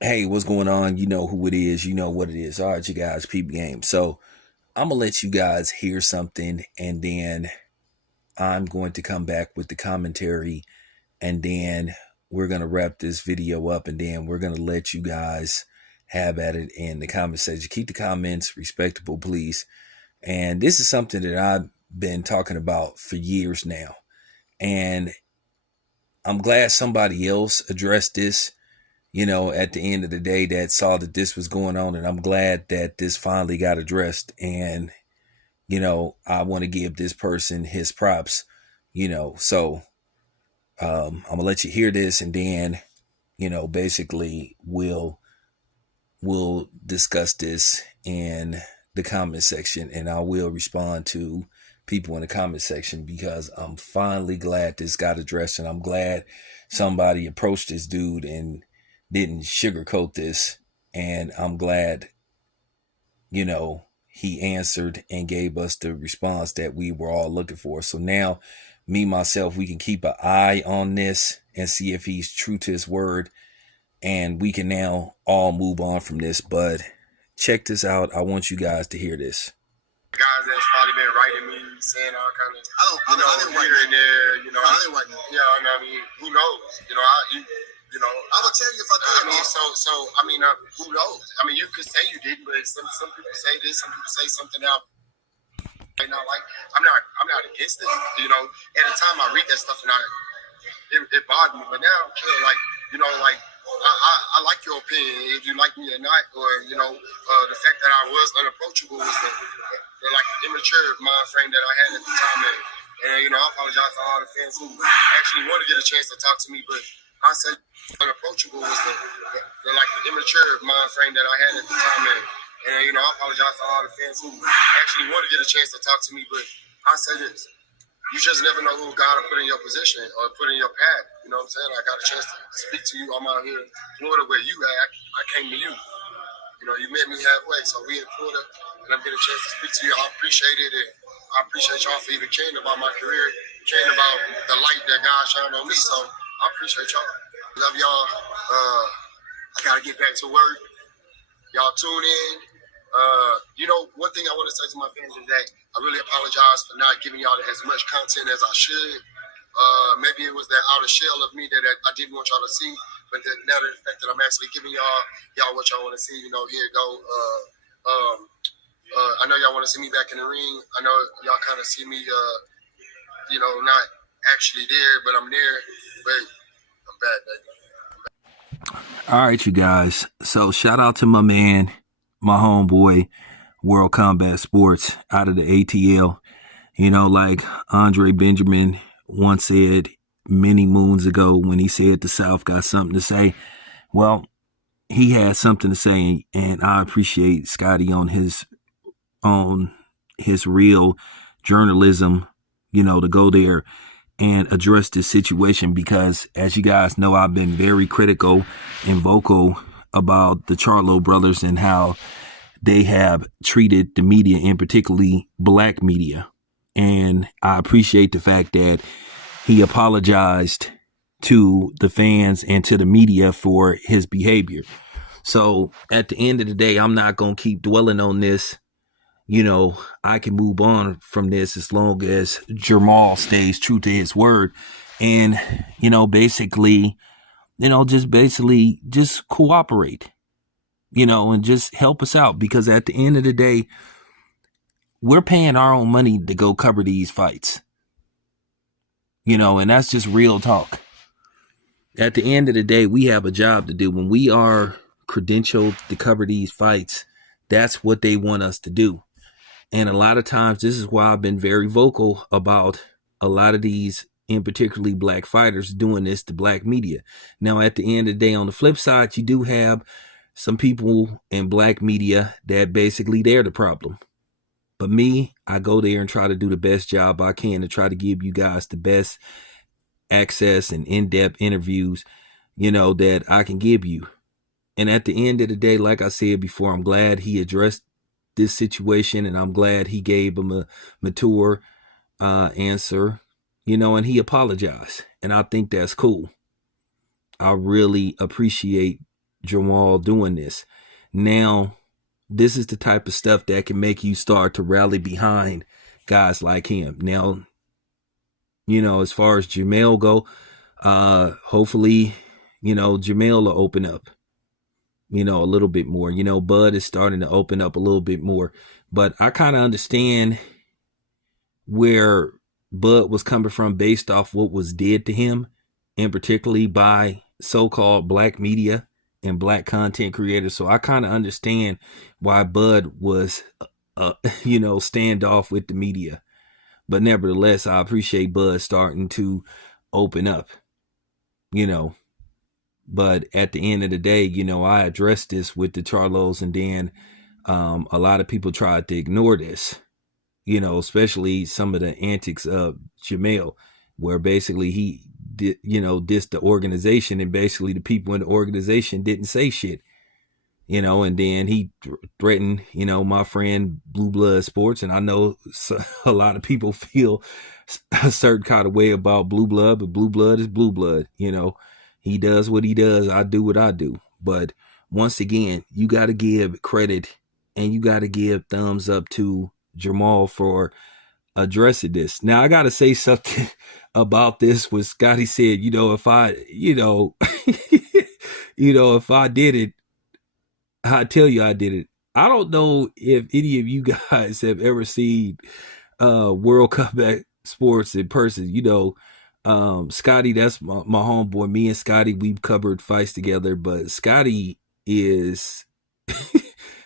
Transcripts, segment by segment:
Hey, what's going on? You know who it is. You know what it is. All right, you guys, peep game. So I'm going to let you guys hear something, and then I'm going to come back with the commentary, and then we're going to wrap this video up, and then we're going to let you guys have at it in the comment section. Keep the comments respectable, please. And this is something that I've been talking about for years now. And I'm glad somebody else addressed this, at the end of the day, that saw that this was going on. And I'm glad that this finally got addressed. And, I want to give this person his props, So I'm going to let you hear this, and then, basically we'll discuss this in the comment section, and I will respond to people in the comment section, because I'm finally glad this got addressed, and I'm glad somebody approached this dude and didn't sugarcoat this. And I'm glad, he answered and gave us the response that we were all looking for. So now, me, myself, we can keep an eye on this and see if he's true to his word. And we can now all move on from this. But check this out. I want you guys to hear this. Guys that's probably been writing me, saying all kind of, here and there, I mean, who knows? I would tell you if I did. Who knows? I mean, you could say you didn't, but some people say this, some people say something else. I'm not against it. At the time I read that stuff and it bothered me, but now I don't care. I like your opinion, if you like me or not, or the fact that I was unapproachable was the immature mind frame that I had at the time, and I apologize to all the fans who actually want to get a chance to talk to me, but I said unapproachable was the immature mind frame that I had at the time, and I apologize to all the fans who actually want to get a chance to talk to me, but I say this. You just never know who God will put in your position or put in your path. You know what I'm saying? I got a chance to speak to you. I'm out here in Florida where you at. I came to you. You met me halfway. So we in Florida, and I'm getting a chance to speak to you. I appreciate it. And I appreciate y'all for even caring about my career, caring about the light that God shined on me. So I appreciate y'all. Love y'all. I got to get back to work. Y'all tune in. One thing I want to say to my fans is that I really apologize for not giving y'all as much content as I should. Maybe it was that outer shell of me that I didn't want y'all to see, but now the fact that I'm actually giving y'all what y'all want to see, here it go. I know y'all want to see me back in the ring. I know y'all kind of see me, not actually there, but I'm there. But I'm bad, baby. All right, you guys. So shout out to my man, my homeboy, World Combat Sports out of the ATL. Like Andre Benjamin once said many moons ago when he said the South got something to say. Well, he had something to say, and I appreciate Scotty on his real journalism, to go there and address this situation, because as you guys know, I've been very critical and vocal about the Charlo brothers and how they have treated the media, and particularly black media. And I appreciate the fact that he apologized to the fans and to the media for his behavior. So at the end of the day, I'm not going to keep dwelling on this. I can move on from this as long as Jermall stays true to his word. And, just cooperate, and just help us out, because at the end of the day, we're paying our own money to go cover these fights, and that's just real talk. At the end of the day, we have a job to do. When we are credentialed to cover these fights, that's what they want us to do. And a lot of times, this is why I've been very vocal about a lot of these, and particularly black fighters, doing this to black media. Now, at the end of the day, on the flip side, you do have some people in black media that basically they're the problem. But me, I go there and try to do the best job I can to try to give you guys the best access and in-depth interviews, that I can give you. And at the end of the day, like I said before, I'm glad he addressed this situation, and I'm glad he gave him a mature answer, and he apologized. And I think that's cool. I really appreciate Jermall doing this. Now, this is the type of stuff that can make you start to rally behind guys like him. Now, as far as Jermall go, hopefully, Jermall will open up, a little bit more. Bud is starting to open up a little bit more. But I kind of understand where Bud was coming from based off what was did to him, and particularly by so-called black media and black content creators. So I kind of understand why Bud was, standoff with the media. But nevertheless, I appreciate Bud starting to open up, But at the end of the day, I addressed this with the Charlos, and then a lot of people tried to ignore this, especially some of the antics of Jermall, where basically he did, dissed the organization, and basically the people in the organization didn't say shit. And then he threatened, my friend Blue Blood Sports. And I know a lot of people feel a certain kind of way about Blue Blood, but Blue Blood is Blue Blood. He does what he does. I do what I do. But once again, you got to give credit and you got to give thumbs up to Jermall for addressing this. Now, I got to say something about this. When Scotty said, if I, if I did it, I tell you I did it. I don't know if any of you guys have ever seen World Cup sports in person. Scotty, that's my homeboy. Me and Scotty, we've covered fights together, but Scotty is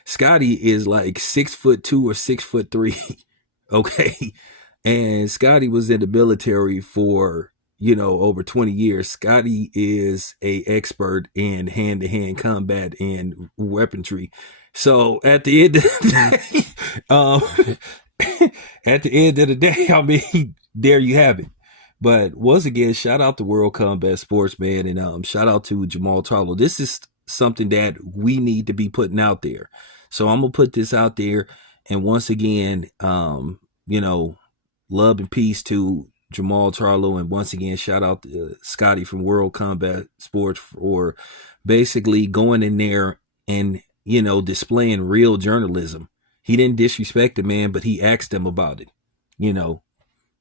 Scotty is like 6'2" or 6'3". Okay. And Scotty was in the military for over 20 years. Scotty is a expert in hand-to-hand combat and weaponry. So at the end of the day, I mean, there you have it. But once again, shout out to World Combat Sports, man, and shout out to Jermall Charlo. This is something that we need to be putting out there. So I'm gonna put this out there, and once again, love and peace to Jermall Charlo, and once again, shout out to Scotty from World Combat Sports for basically going in there and displaying real journalism. He didn't disrespect the man, but he asked him about it.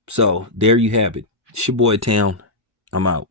So there you have it. It's your boy Town. I'm out.